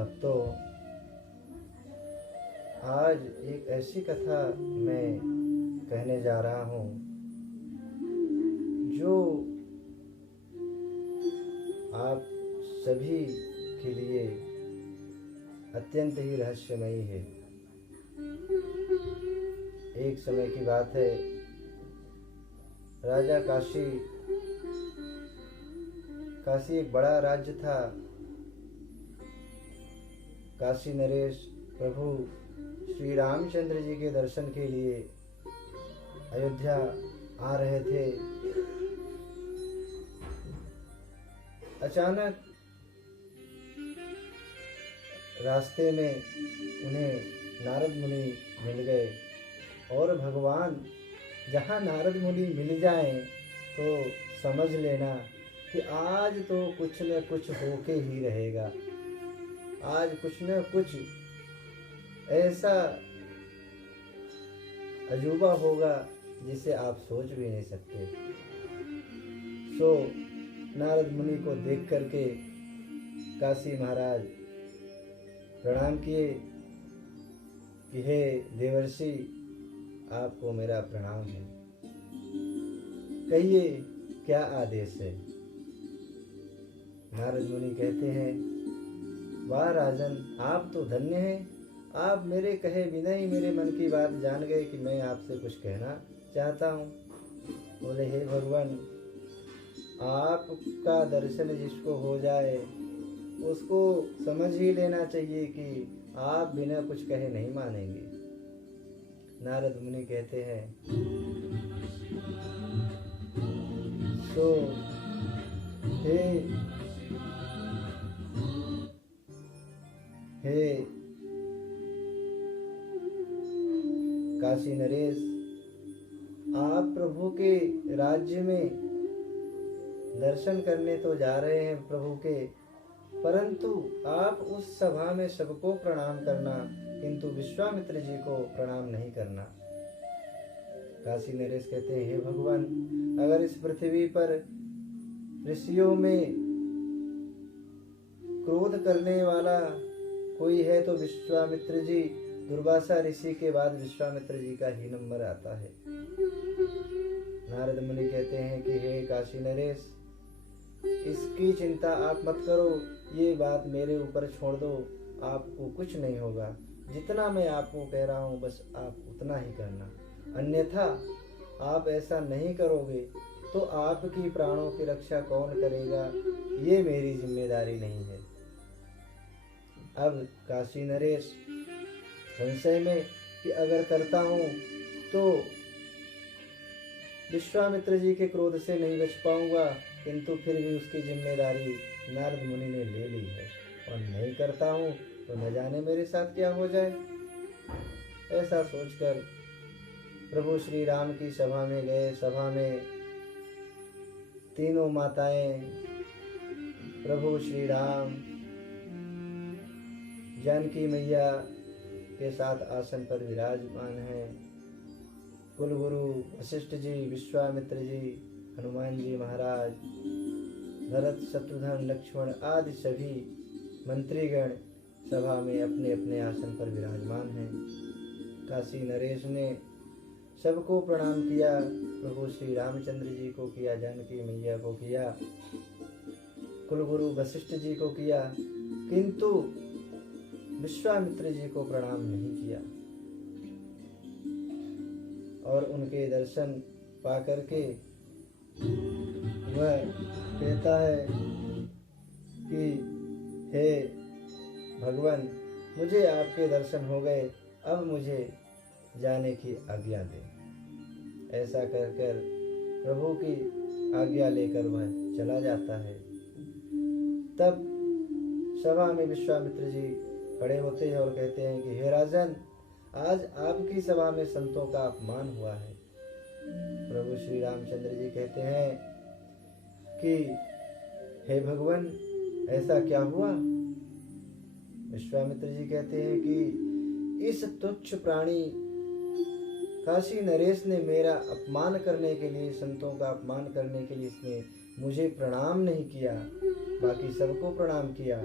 भक्तों, आज एक ऐसी कथा मैं कहने जा रहा हूँ जो आप सभी के लिए अत्यंत ही रहस्यमयी है। एक समय की बात है, राजा काशी एक बड़ा राज्य था। काशी नरेश प्रभु श्री रामचंद्र जी के दर्शन के लिए अयोध्या आ रहे थे। अचानक रास्ते में उन्हें नारद मुनि मिल गए और भगवान जहाँ नारद मुनि मिल जाएं तो समझ लेना कि आज तो कुछ न कुछ होके ही रहेगा। आज कुछ न कुछ ऐसा अजूबा होगा जिसे आप सोच भी नहीं सकते। सो नारद मुनि को देख करके काशी महाराज प्रणाम किए कि हे देवर्षि, आपको मेरा प्रणाम है। कहिए क्या आदेश है। नारद मुनि कहते हैं, वाह राजन, आप तो धन्य हैं। आप मेरे कहे बिना ही मेरे मन की बात जान गए कि मैं आपसे कुछ कहना चाहता हूँ। बोले, हे भगवान, आपका दर्शन जिसको हो जाए उसको समझ ही लेना चाहिए कि आप बिना कुछ कहे नहीं मानेंगे। नारद मुनि कहते हैं, सो हे काशी नरेश, आप प्रभु के राज्य में दर्शन करने तो जा रहे हैं प्रभु के, परंतु आप उस सभा में सबको प्रणाम करना, किंतु विश्वामित्र जी को प्रणाम नहीं करना। काशी नरेश कहते हैं, हे भगवान, अगर इस पृथ्वी पर ऋषियों में क्रोध करने वाला कोई है तो विश्वामित्र जी। दुर्वासा ऋषि के बाद विश्वामित्र जी का ही नंबर आता है। नारद मुनि कहते हैं कि हे काशी नरेश, इसकी चिंता आप मत करो, ये बात मेरे ऊपर छोड़ दो, आपको कुछ नहीं होगा। जितना मैं आपको कह रहा हूँ बस आप उतना ही करना, अन्यथा आप ऐसा नहीं करोगे तो आपकी प्राणों की रक्षा कौन करेगा, ये मेरी जिम्मेदारी नहीं है। अब काशी नरेश संशय में कि अगर करता हूँ तो विश्वामित्र जी के क्रोध से नहीं बच पाऊंगा, किंतु फिर भी उसकी जिम्मेदारी नारद मुनि ने ले ली है, और नहीं करता हूँ तो न जाने मेरे साथ क्या हो जाए। ऐसा सोचकर प्रभु श्री राम की सभा में गए। सभा में तीनों माताएं, प्रभु श्री राम, जानकी मैया के साथ आसन पर विराजमान हैं। कुलगुरु वशिष्ठ जी, विश्वामित्र जी, हनुमान जी महाराज, भरत, शत्रुघ्न, लक्ष्मण आदि सभी मंत्रीगण सभा में अपने अपने आसन पर विराजमान हैं। काशी नरेश ने सबको प्रणाम किया। प्रभु श्री रामचंद्र जी को किया, जानकी मैया को किया, कुलगुरु वशिष्ठ जी को किया, किंतु विश्वामित्र जी को प्रणाम नहीं किया। और उनके दर्शन पा करके वह कहता है कि हे भगवान, मुझे आपके दर्शन हो गए, अब मुझे जाने की आज्ञा दे। ऐसा कर कर प्रभु की आज्ञा लेकर वह चला जाता है। तब सभा में विश्वामित्र जी खड़े होते हैं और कहते हैं कि हे राजन, आज आपकी सभा में संतों का अपमान हुआ है। प्रभु श्री रामचंद्र जी कहते हैं कि हे भगवान, ऐसा क्या हुआ। विश्वामित्र जी कहते हैं कि इस तुच्छ प्राणी काशी नरेश ने मेरा अपमान करने के लिए, संतों का अपमान करने के लिए इसने मुझे प्रणाम नहीं किया, बाकी सबको प्रणाम किया।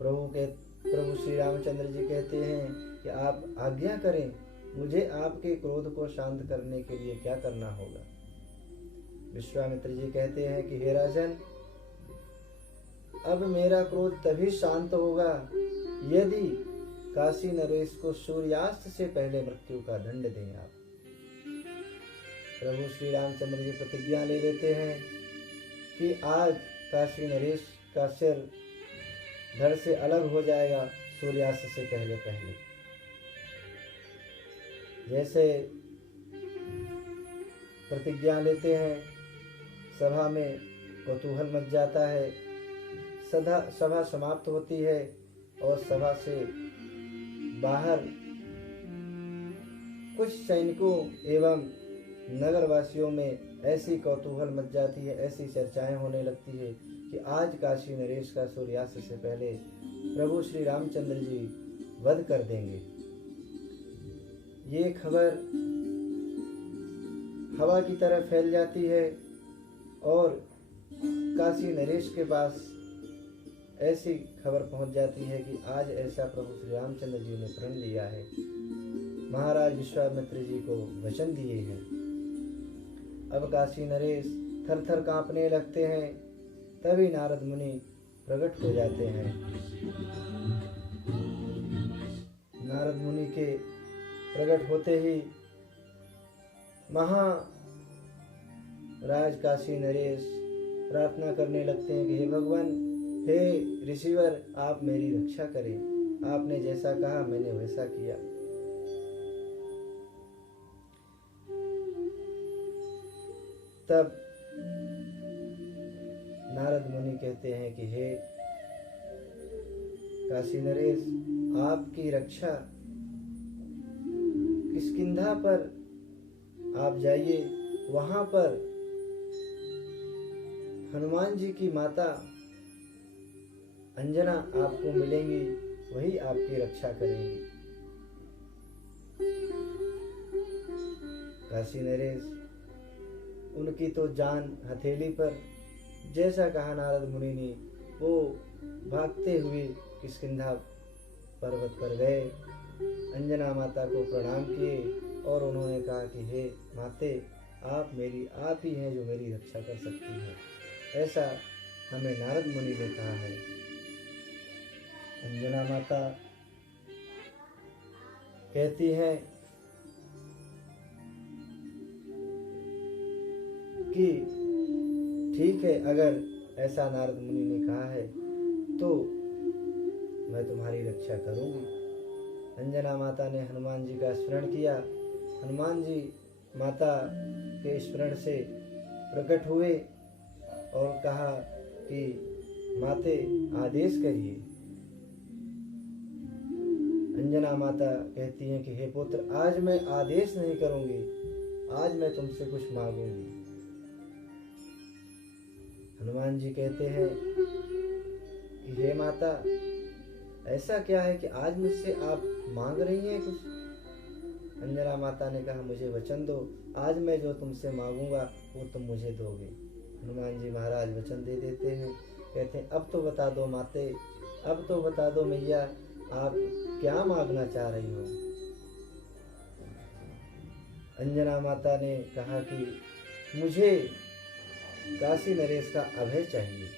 प्रभु श्री रामचंद्र जी कहते हैं कि आप आज्ञा करें, मुझे आपके क्रोध को शांत करने के लिए क्या करना होगा। विश्वामित्र जी कहते हैं कि हे राजन, अब मेरा क्रोध तभी शांत होगा यदि काशी नरेश को सूर्यास्त से पहले मृत्यु का दंड दें आप। प्रभु श्री रामचंद्र जी प्रतिज्ञा ले लेते हैं कि आज काशी नरेश का सिर धड़ से अलग हो जाएगा सूर्यास्त से पहले पहले। जैसे प्रतिज्ञा लेते हैं, सभा में कौतूहल मच जाता है। सभा समाप्त होती है और सभा से बाहर कुछ सैनिकों एवं नगरवासियों में ऐसी कौतूहल मच जाती है, ऐसी चर्चाएं होने लगती है कि आज काशी नरेश का सूर्यास्त से पहले प्रभु श्री रामचंद्र जी वध कर देंगे। ये खबर हवा की तरह फैल जाती है और काशी नरेश के पास ऐसी खबर पहुंच जाती है कि आज ऐसा प्रभु श्री रामचंद्र जी ने प्रण लिया है, महाराज विश्वामित्र जी को वचन दिए हैं। अब काशी नरेश थर थर कांपने लगते हैं। तभी नारद मुनि प्रकट हो जाते हैं। नारद मुनि के प्रकट होते ही राज काशी नरेश प्रार्थना करने लगते हैं कि हे भगवान, हे ऋषिवर, आप मेरी रक्षा करें। आपने जैसा कहा मैंने वैसा किया। तब नारद मुनि कहते हैं कि हे काशी नरेश, आपकी रक्षा किष्किंधा पर आप जाइए, वहां पर हनुमान जी की माता अंजना आपको मिलेंगी, वही आपकी रक्षा करेंगी। काशी नरेश, उनकी तो जान हथेली पर, जैसा कहा नारद मुनि ने, वो भागते हुए किष्किंधा पर्वत पर गए, अंजना माता को प्रणाम किए और उन्होंने कहा कि हे माते, आप ही हैं जो मेरी रक्षा कर सकती हैं। ऐसा हमें नारद मुनि ने कहा है। अंजना माता कहती हैं कि ठीक है, अगर ऐसा नारद मुनि ने कहा है तो मैं तुम्हारी रक्षा करूंगी। अंजना माता ने हनुमान जी का स्मरण किया। हनुमान जी माता के स्मरण से प्रकट हुए और कहा कि माते, आदेश करिए। अंजना माता कहती हैं कि हे पुत्र, आज मैं आदेश नहीं करूंगी, आज मैं तुमसे कुछ मांगूंगी। हनुमान जी कहते हैं कि हे माता, ऐसा क्या है कि आज मुझसे आप मांग रही हैं कुछ? अंजना माता ने कहा, मुझे वचन दो, आज मैं जो तुमसे मांगूंगा वो तुम मुझे दोगे। हनुमान जी महाराज वचन दे देते हैं। कहते हैं, अब तो बता दो माते, अब तो बता दो मैया, आप क्या मांगना चाह रही हो? अंजना माता ने कहा कि मुझे काशी नरेश का अभय चाहिए।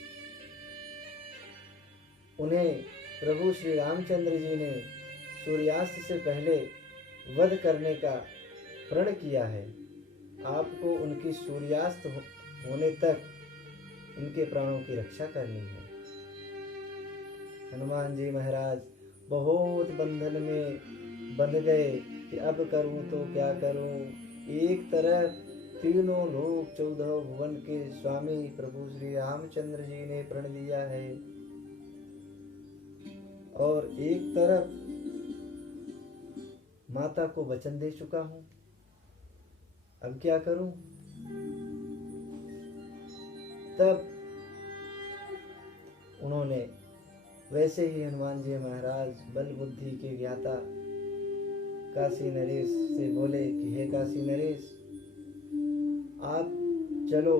उन्हें प्रभु श्री रामचंद्र जी ने सूर्यास्त से पहले वध करने का प्रण किया है। आपको उनकी सूर्यास्त होने तक इनके प्राणों की रक्षा करनी है। हनुमान जी महाराज बहुत बंधन में बंध गए कि अब करूं तो क्या करूं। एक तरफ तीनों लोक 14 भुवन के स्वामी प्रभु श्री रामचंद्र जी ने प्रण लिया है और एक तरफ माता को वचन दे चुका हूं। अब क्या करूं? तब उन्होंने वैसे ही हनुमान जी महाराज बल बुद्धि के ज्ञाता काशी नरेश से बोले कि हे काशी नरेश, आप चलो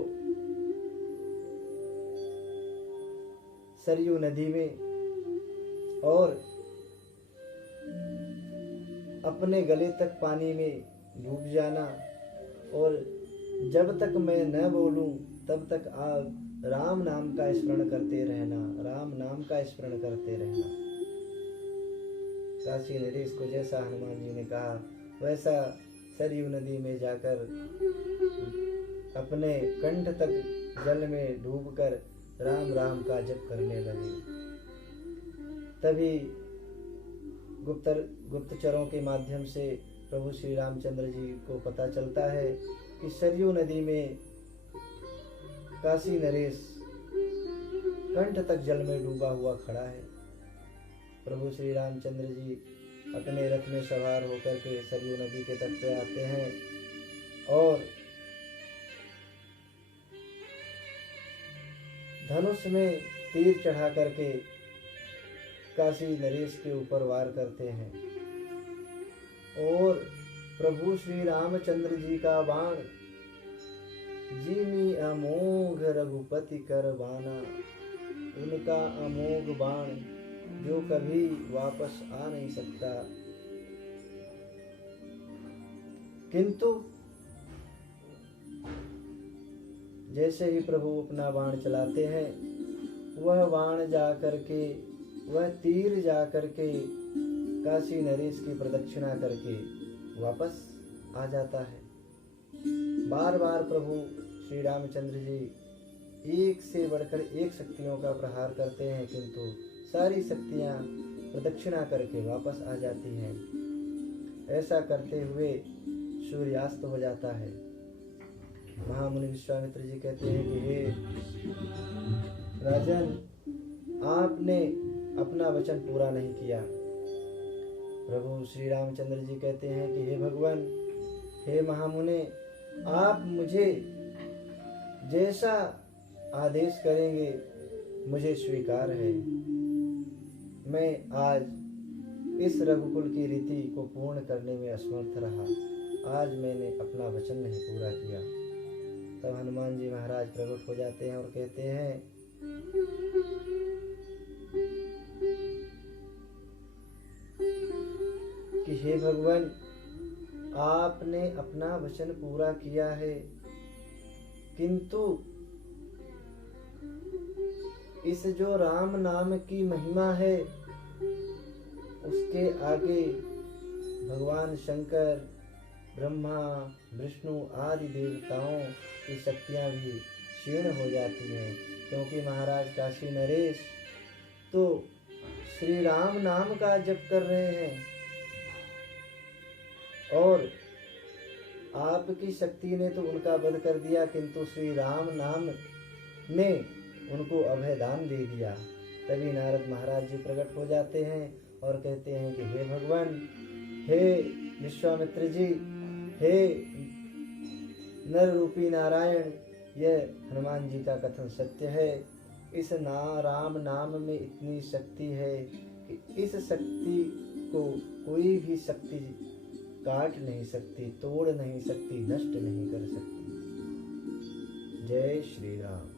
सरयू नदी में और अपने गले तक पानी में डूब जाना, और जब तक मैं न बोलूं तब तक आप राम नाम का स्मरण करते रहना, राम नाम का स्मरण करते रहना। काशी नरेश को जैसा हनुमान जी ने कहा वैसा सरयू नदी में जाकर अपने कंठ तक जल में डूबकर राम राम का जप करने लगे। तभी गुप्तचरों के माध्यम से प्रभु श्री रामचंद्र जी को पता चलता है कि सरयू नदी में काशी नरेश कंठ तक जल में डूबा हुआ खड़ा है। प्रभु श्री रामचंद्र जी अपने रथ में सवार होकर के सरयू नदी के तट पे आते हैं और धनुष में तीर चढ़ा करके काशी नरेश के ऊपर वार करते हैं, और प्रभु श्री रामचंद्र जी का बाण जिमी अमोघ रघुपति कर बाना, उनका अमोघ बाण जो कभी वापस आ नहीं सकता। किंतु जैसे ही प्रभु अपना बाण चलाते हैं, वह बाण जा करके, वह तीर जा करके काशी नरेश की प्रदक्षिणा करके वापस आ जाता है। बार बार प्रभु श्री रामचंद्र जी एक से बढ़कर एक शक्तियों का प्रहार करते हैं, किंतु सारी शक्तियां प्रदक्षिणा करके वापस आ जाती हैं। ऐसा करते हुए सूर्यास्त हो जाता है। महामुनि विश्वामित्र जी कहते हैं कि हे राजन, आपने अपना वचन पूरा नहीं किया। प्रभु श्री रामचंद्र जी कहते हैं कि हे भगवान, हे महामुने, आप मुझे जैसा आदेश करेंगे मुझे स्वीकार है। मैं आज इस रघुकुल की रीति को पूर्ण करने में असमर्थ रहा। आज मैंने अपना वचन नहीं पूरा किया। तब हनुमान जी महाराज प्रकट हो जाते हैं और कहते हैं कि हे भगवान, आपने अपना वचन पूरा किया है, किंतु इस जो राम नाम की महिमा है उसके आगे भगवान शंकर, ब्रह्मा, विष्णु आदि देवताओं की शक्तियां भी क्षीण हो जाती हैं, क्योंकि महाराज काशी नरेश तो श्री राम नाम का जप कर रहे हैं और आपकी शक्ति ने तो उनका वध कर दिया, किंतु श्री राम नाम ने उनको अभयदान दे दिया। तभी नारद महाराज जी प्रकट हो जाते हैं और कहते हैं कि हे भगवान, हे विश्वामित्र जी, हे नर रूपी नारायण, यह हनुमान जी का कथन सत्य है। इस राम नाम में इतनी शक्ति है कि इस शक्ति को कोई भी शक्ति काट नहीं सकती, तोड़ नहीं सकती, नष्ट नहीं कर सकती। जय श्री राम।